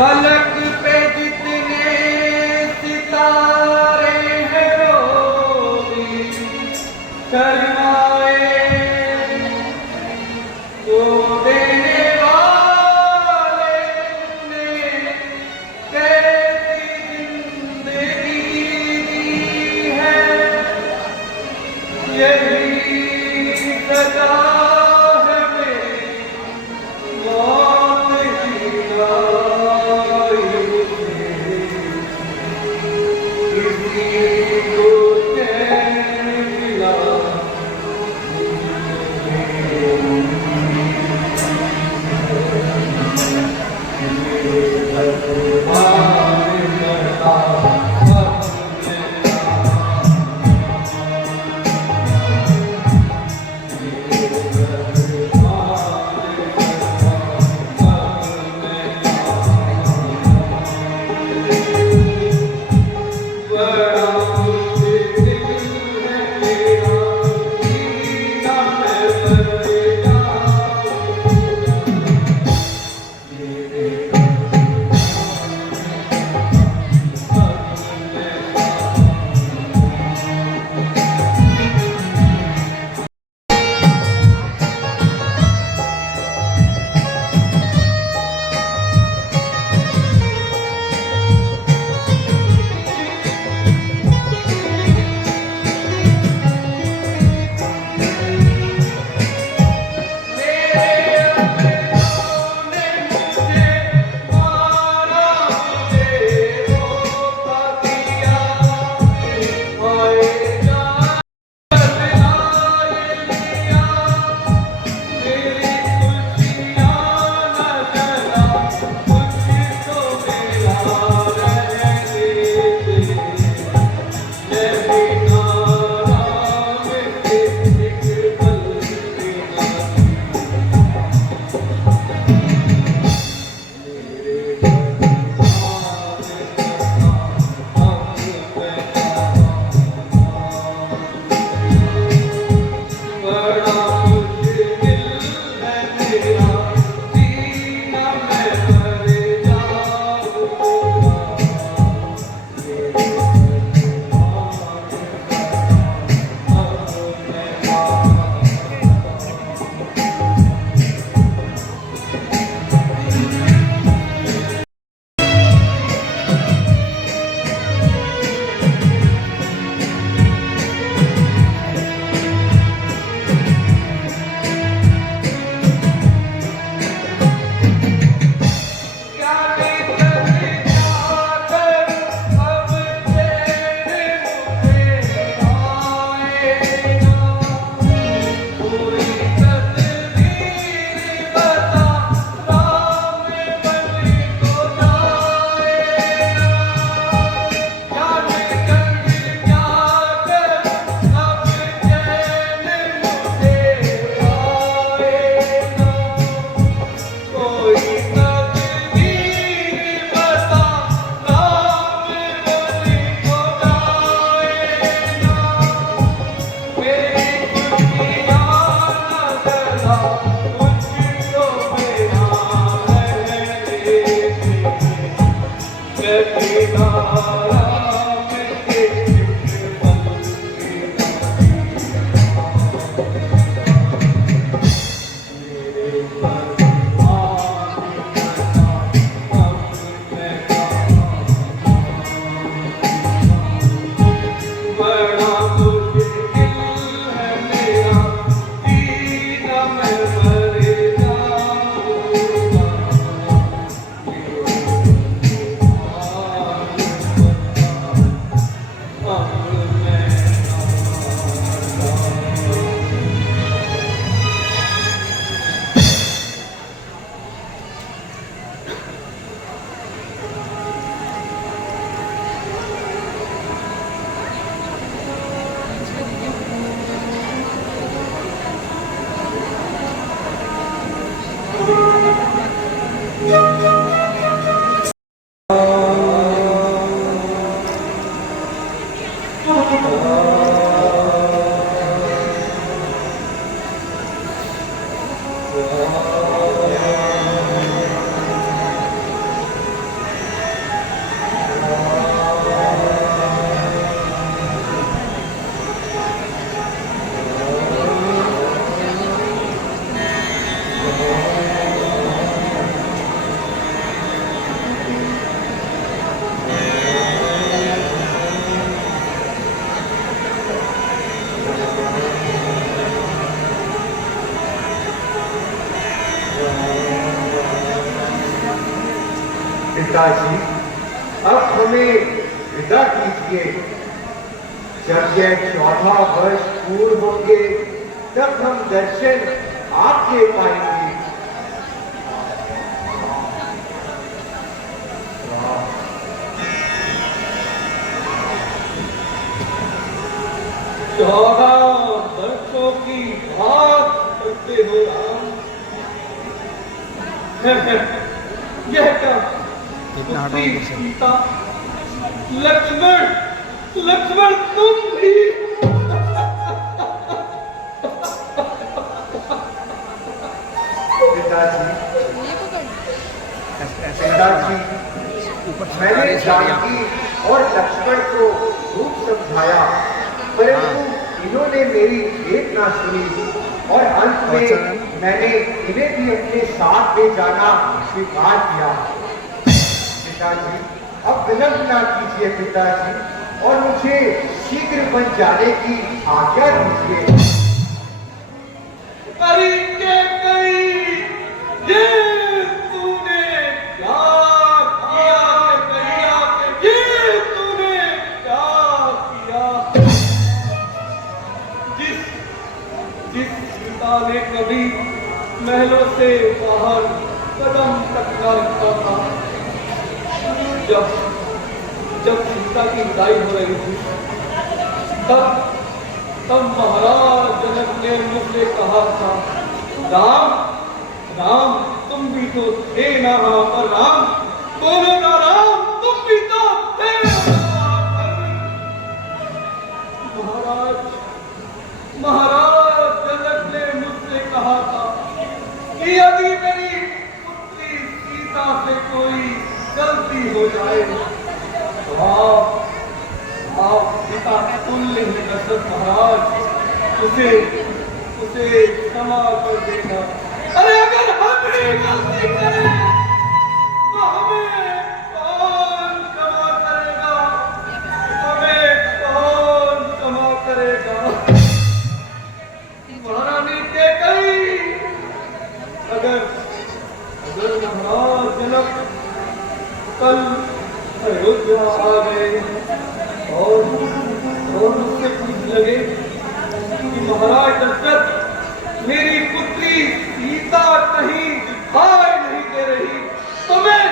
फलक पे जितने सितारे हैं वो भी शर्माए, तो देने वाले ने कैसी जिंदगी दी है, यही सजा है मेरी मौत की आई मुझे, किसी को चैन मिला पिताजी, अब हमें विदा कीजिए। जब यह 14 वर्ष पूर्ण होंगे तब हम दर्शन आपके पाएंगे। 14 वर्षों की बात करते हो राम। यह क्या सीता, लक्ष्मण, लक्ष्मण तुम भी। पिताजी, पिताजी, मैंने जानकी और लक्ष्मण को खूब समझाया, परंतु इन्होंने मेरी एक ना सुनी और अंत में मैंने इन्हें भी अपने साथ ले जाना स्वीकार किया। पिताजी, अब विलंब ना कीजिए पिताजी, और मुझे शीघ्र बन जाने की आज्ञा दीजिए। अरे ये तूने क्या किया? ये तूने क्या किया? जिस सीता ने कभी महलों से बाहर कदम तक न रखा था, जब सीता की विदाई हो रही थी, तब महाराज जनक ने मुझसे कहा था, राम राम तुम भी तो थे ना वहां पर। राम बोलो ना, राम तुम भी तो थे महाराज जनक ने मुझसे कहा था कि यदि मेरी पुत्री सीता से कोई गलती हो जाए तो आप पिता तुल्य ही दशरथ महाराज उसे क्षमा कर देना। अरे अगर हम ही गलती करें तो हमें कौन क्षमा करेगा? हमें कौन क्षमा करेगा? महारानी कैकेयी अगर महाराज जनक कल अयोध्या आ गए और मुझसे पूछ लगे कि महाराज दशरथ मेरी पुत्री सीता कहीं दिखाई नहीं दे रही, तो मैं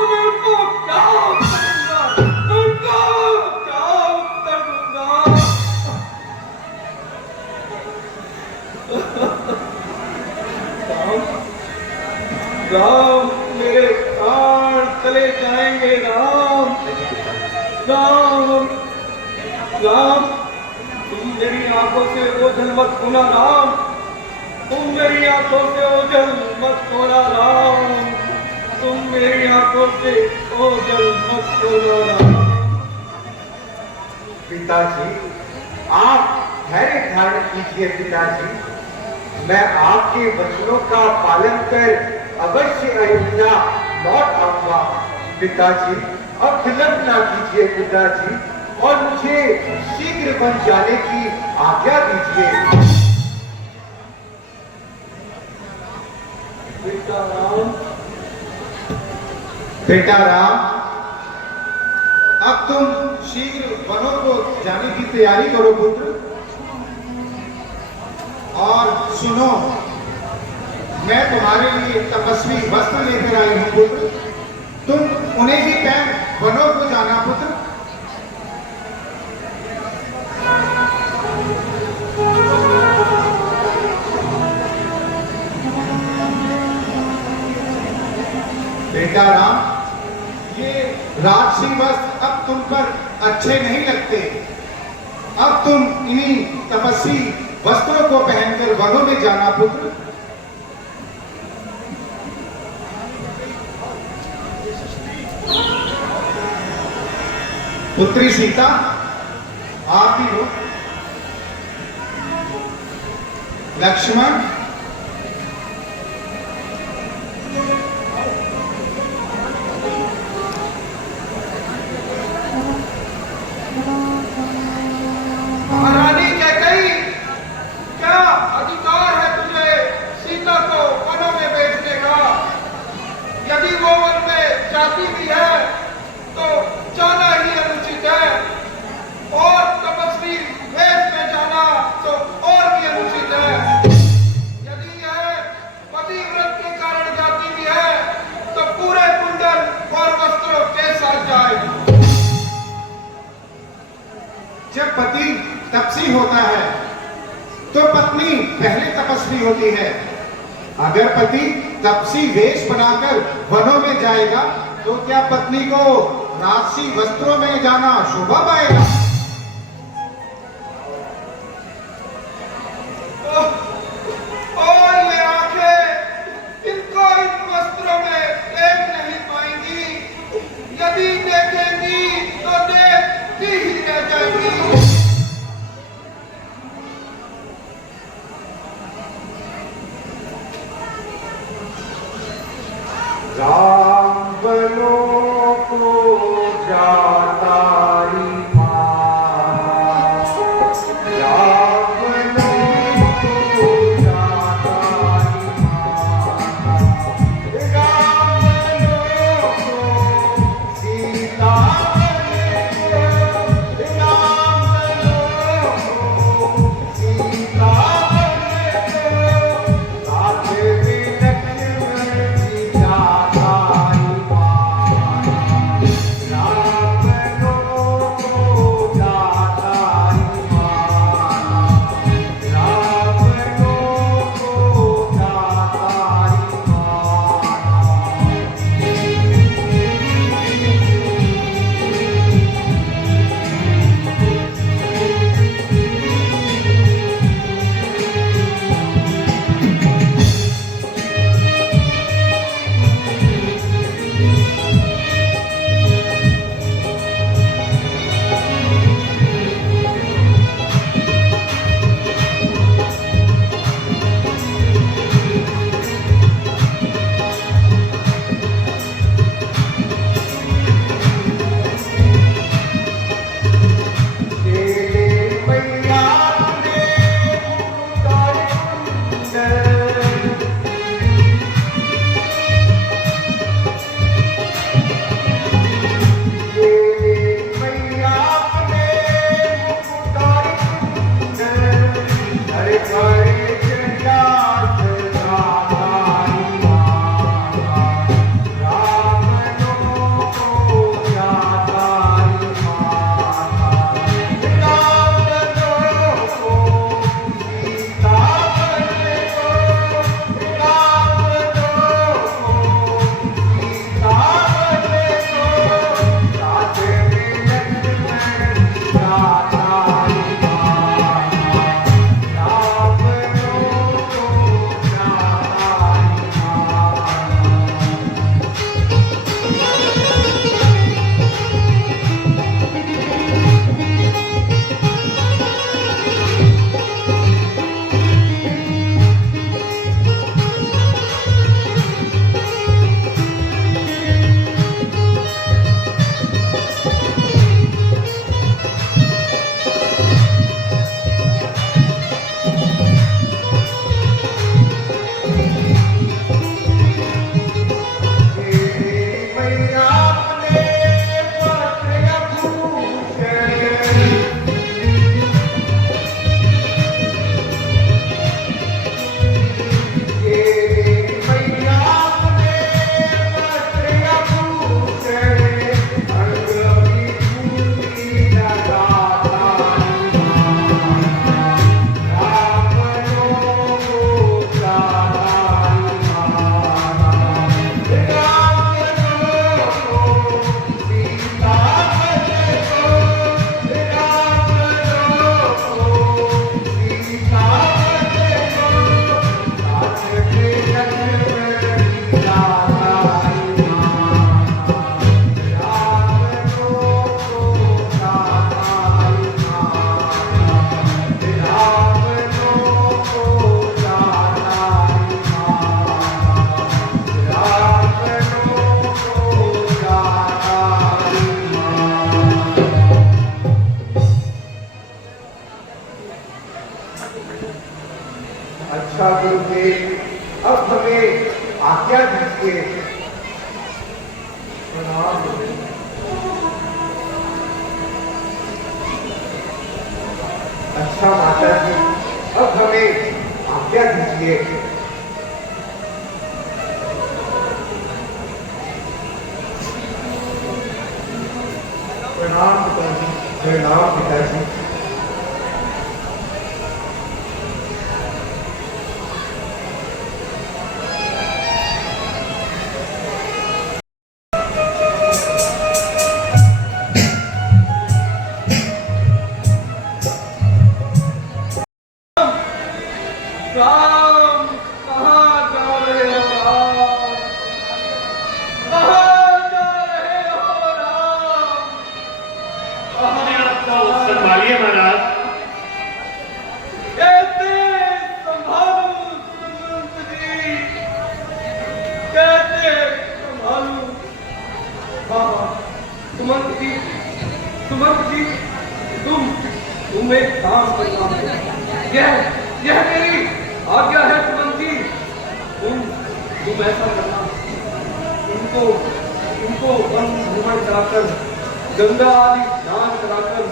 उनको क्या उत्तर दूंगा? उनको क्या उत्तर दूंगा? राम मेरे प्राण चले जाएंगे। राम राम राम तुम मेरी आंखों से ओझल मत होना। राम तुम मेरी आंखों से ओझल मत होना। राम तुम मेरी आंखों से ओझल मत होना। राम पिताजी, आप धैर्य धारण कीजिए। पिताजी, मैं आपके वचनों का पालन कर अवश्य अयोध्या लौट आऊंगा। पिताजी, अब विलंब ना कीजिए पिताजी, और मुझे शीघ्र बन जाने की आज्ञा दीजिए। बेटा राम, अब तुम शीघ्र वनों को जाने की तैयारी करो पुत्र। और सुनो, मैं तुम्हारे लिए तपस्वी वस्त्र लेकर आई हूं पुत्र, तुम उन्हें ही पहन वनों को जाना पुत्र। बेटा राम, ये राजसी वस्त्र अब तुम पर अच्छे नहीं लगते। अब तुम इन्हीं तपस्वी वस्त्रों को पहनकर वनों में जाना पुत्र। पुत्री सीता, आप भी हो। लक्ष्मण, महारानी कैकेयी, क्या अधिकार है तुझे सीता को वनों में भेजने का? यदि वो वन में जाती भी है तो जाना ही अनुचित है, और तपस्वी वेश में जाना तो और भी अनुचित है। यदि यह पतिव्रत के कारण जाती भी है तो पूरे कुंडल और वस्त्रों के साथ जाएगी। जब पति तपस्वी होता है तो पत्नी पहले तपस्वी होती है। अगर पति तपस्वी वेश बनाकर वनों में जाएगा तो क्या पत्नी को राजसी वस्त्रों में जाना शोभा पाएगा? और ये आंखें इनको इन वस्त्रों में देख नहीं पाएंगी, यदि देखेंगी तो देखती ही रह जाएंगी। राम बनो को जाता ही था। अच्छा माता जी, अब हमें आज्ञा दीजिए। प्रणाम पिताजी। प्रणाम पिताजी। राम, कहाँ जा रहे हो राम? कहाँ जा रहे हो राम? अपने आप को संभालिए महाराज। कैसे संभालूं सुमंत जी? कैसे संभालूं? बाबा, सुमंत जी, तुम एक काम करना। यह मेरी आज्ञा है सुमंत जी। तुम ऐसा करना, इनको वन भ्रमण कराकर, गंगा आदि स्नान कराकर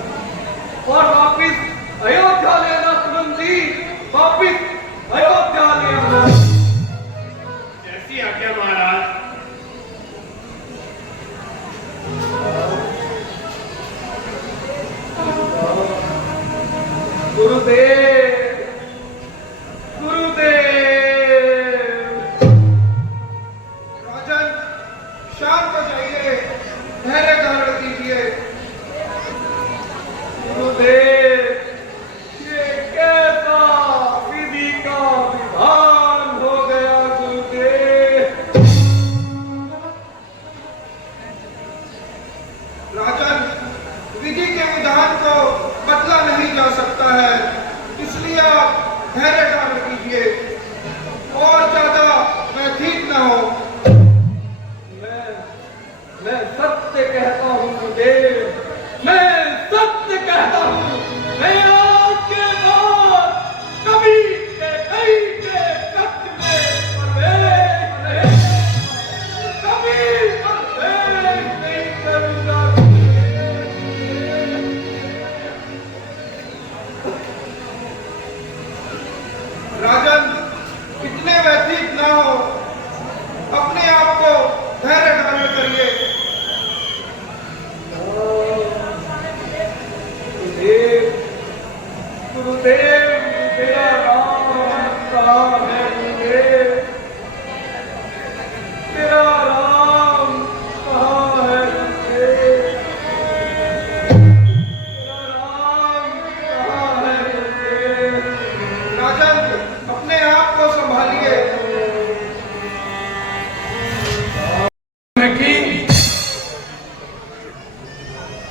और वापिस अयोध्या ले आना सुमंत जी, वापिस अयोध्या ले आना। जैसी आज्ञा महाराज। गुरुदेव, राजन, शांत हो जाइए, धैर्य धारण कीजिए। गुरुदेव, ये कैसा विधि का विधान हो गया गुरुदेव? राजन, विधि के विधान को बदला नहीं जा सकता है, इसलिए आप धैर्य धारण कीजिए और ज्यादा व्यथित न हो। मैं सत्य कहता हूँ गुरुदेव, मैं सत्य कहता हूँ। मैं आज के बाद कभी के कहीं के कक्ष में प्रवेश नहीं, कभी प्रवेश नहीं करूँगा। राजन, इतने व्यथित न हो, अपने आप को धैर्य धारण करिए। गुरुदेव, मेरा राम कहाँ है गुरुदेव? मेरा राम कहाँ है गुरुदेव? मेरा राम कहाँ है गुरुदेव? राजन, अपने आप को संभालिए।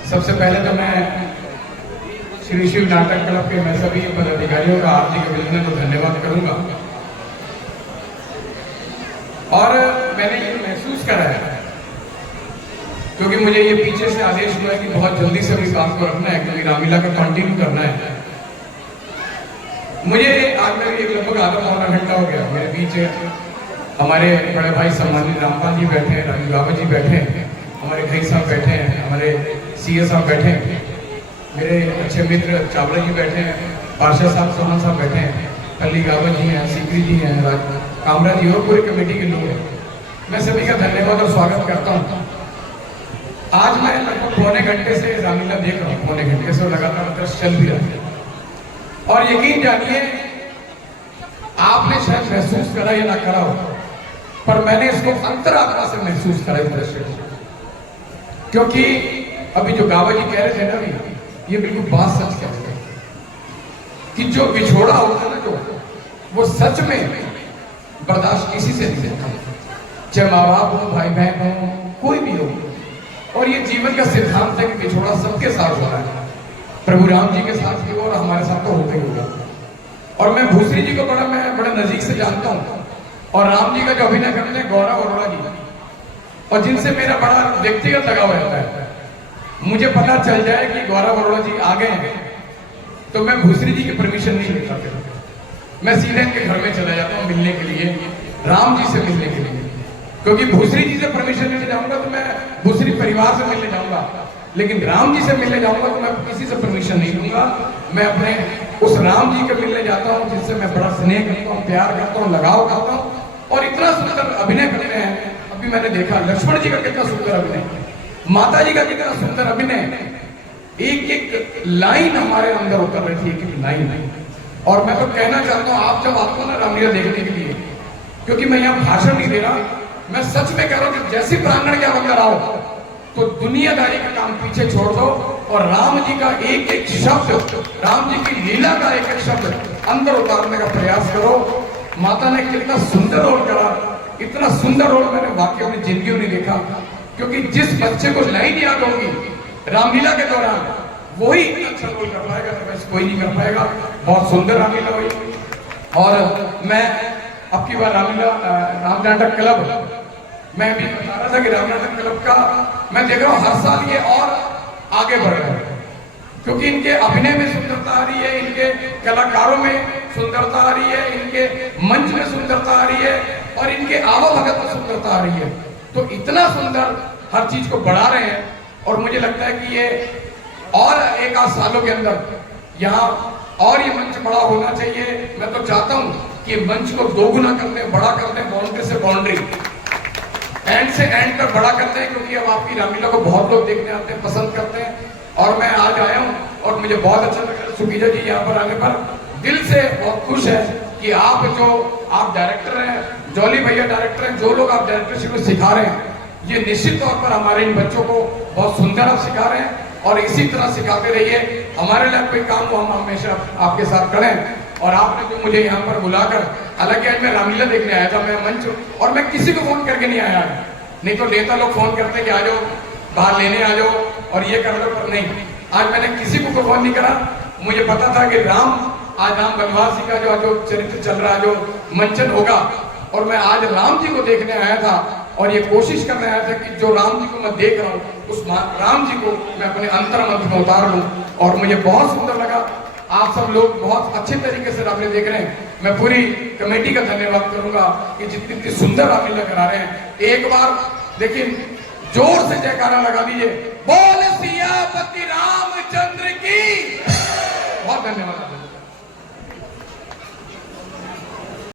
सबसे पहले तो मैं श्री शिव नाटक क्लब के मैं सभी पदाधिकारियों का हार्दिक अभिनंदन और धन्यवाद करूंगा। और मैंने ये महसूस करा है, क्योंकि मुझे ये पीछे से आदेश हुआ है कि बहुत जल्दी से भी काम को रखना है, क्योंकि रामलीला का कंटिन्यू करना है। मुझे आज तक एक लगभग आधा पौना घंटा हो गया। मेरे बीच हमारे बड़े भाई सम्मानित रामपाल जी बैठे हैं, राजू बाबा जी बैठे हैं, हमारे भाई साहब बैठे हैं, हमारे सीए साहब बैठे हैं, मेरे अच्छे मित्र चावला जी बैठे हैं, पार्षद साहब सोहन साहब बैठे हैं, पल्ली गावत जी हैं, सीकरी जी हैं, कामरा जी और पूरी कमेटी के लोग हैं। मैं सभी का धन्यवाद और स्वागत करता हूँ। आज मैं लगभग पौने घंटे से रामलीला देख रहा हूँ, पौने घंटे से लगातार दृश्य चल भी रहा है। और यकीन जानिए, आपने शायद महसूस करा या ना करा हो, पर मैंने इसको अंतरात्मा से महसूस करा इस दृश्य को। क्योंकि अभी जो गावा जी कह रहे थे ना, भी ये बिल्कुल बात सच कह रहे थे कि जो बिछोड़ा होता है ना, जो वो सच में बर्दाश्त किसी से नहीं देता, चाहे माँ बाप हो, भाई बहन हो, कोई भी हो। और ये जीवन का सिद्धांत है कि बिछोड़ा सबके साथ हो रहा है, प्रभु राम जी के साथ भी और हमारे साथ तो होते ही होगा। और मैं भूसरी जी को मैं बड़े नजीक से जानता हूँ, और राम जी का जो अभिनय करते हैं गौरव अरोड़ा जी, और जिनसे मेरा बड़ा व्यक्तिगत लगाव रहता है। मुझे पता चल जाए कि गौरव अरोड़ा जी आ गए हैं, तो मैं भूसरी जी की परमिशन नहीं लेता, फिर मैं सीधे इनके घर में चला जाता हूँ मिलने के लिए, राम जी से मिलने के लिए। क्योंकि भूसरी जी से परमिशन लेने जाऊंगा तो मैं परिवार से मिलने जाऊंगा, लेकिन राम जी से मिलने जाऊंगा तो मैं किसी से परमिशन नहीं लूंगा। मैं अपने उस राम जी के मिलने जाता हूँ जिससे मैं बड़ा स्नेह करता हूँ, प्यार करता हूँ, लगाव करता हूँ, और इतना सुंदर अभिनय करते हैं। अभी मैंने देखा लक्ष्मण जी का कितना सुंदर अभिनय, माता जी का कितना सुंदर अभिनय, एक एक लाइन हमारे अंदर उतर रही थी, एक एक लाइन। और मैं तो कहना चाहता हूँ, आप जब आते हो ना रामलीला देखने के लिए, क्योंकि मैं यहाँ भाषण नहीं दे रहा, मैं सच में कह रहा हूँ कि जैसे प्रांगण के आप अंदर आओ तो दुनियादारी का काम पीछे छोड़ दो और राम जी का एक एक शब्द, राम जी की लीला का एक एक शब्द अंदर उतारने का प्रयास करो। माता ने कितना सुंदर रोल करा, इतना सुंदर रोल मैंने वाकई अपनी जिंदगी में नहीं देखा। क्योंकि जिस बच्चे को लाइन याद होगी रामलीला के दौरान, वही इतना अच्छा रोल कर पाएगा, तो कोई नहीं कर पाएगा। बहुत सुंदर रामलीला हुई। और मैं अब की बार रामलीला राम नाटक क्लब, मैं भी बता रहा था कि राम नाटक क्लब का मैं देख रहा हूँ हर साल ये और आगे बढ़ रहा है, क्योंकि इनके अभिनय में सुंदरता आ रही है, इनके कलाकारों में सुंदरता आ रही है, इनके मंच में सुंदरता आ रही है, और इनके आवभगत में सुंदरता आ रही है। तो इतना सुंदर हर चीज को बढ़ा रहे हैं, और मुझे लगता है कि ये और एक आध सालों के अंदर यहाँ और ये मंच बड़ा होना चाहिए। मैं तो चाहता हूँ कि मंच को दोगुना करते हैं, बड़ा करते हैं, बाउंड्री से बाउंड्री, एंड से एंड तक बड़ा करते हैं, क्योंकि अब आपकी रामलीला को बहुत लोग देखने आते हैं, पसंद करते हैं। और मैं आज आया हूँ और मुझे बहुत अच्छा लगा सुकीजा जी यहाँ पर आने पर, दिल से बहुत खुश है कि आप डायरेक्टर हैं, जॉली भैया डायरेक्टर हैं, जो लोग आप डायरेक्टरशिप में सिखा रहे हैं, ये निश्चित तौर पर हमारे इन बच्चों को बहुत सुंदर आप सिखा रहे हैं, और इसी तरह सिखाते रहिए। हमारे लिए कोई काम हो, हम हमेशा आपके साथ करें। और आपने जो मुझे यहाँ पर बुलाकर, हालांकि आज मैं रामलीला देखने आया था, मैं मंच, और मैं किसी को फोन करके नहीं आया, नहीं तो नेता लोग फोन करते कि आ जाओ, बाहर लेने आ जाओ और ये कर लो, पर नहीं, आज मैंने किसी को फोन नहीं करा। मुझे पता था कि आज राम बनवासी का जो चरित्र चल रहा है, जो मंचन होगा, और मैं आज राम जी को देखने आया था, और ये कोशिश करने आया था कि जो राम जी को मैं देख रहा हूँ, उस राम जी को मैं अपने अंतर्मन में उतार लूं। और मुझे बहुत सुंदर लगा, आप सब लोग बहुत अच्छे तरीके से रामलीला देख रहे हैं। मैं पूरी कमेटी का धन्यवाद करूंगा कि जितनी सुंदर रामलीला करा रहे हैं। एक बार देखिए, जोर से जयकारा लगा दीजिए, बोल सियापति राम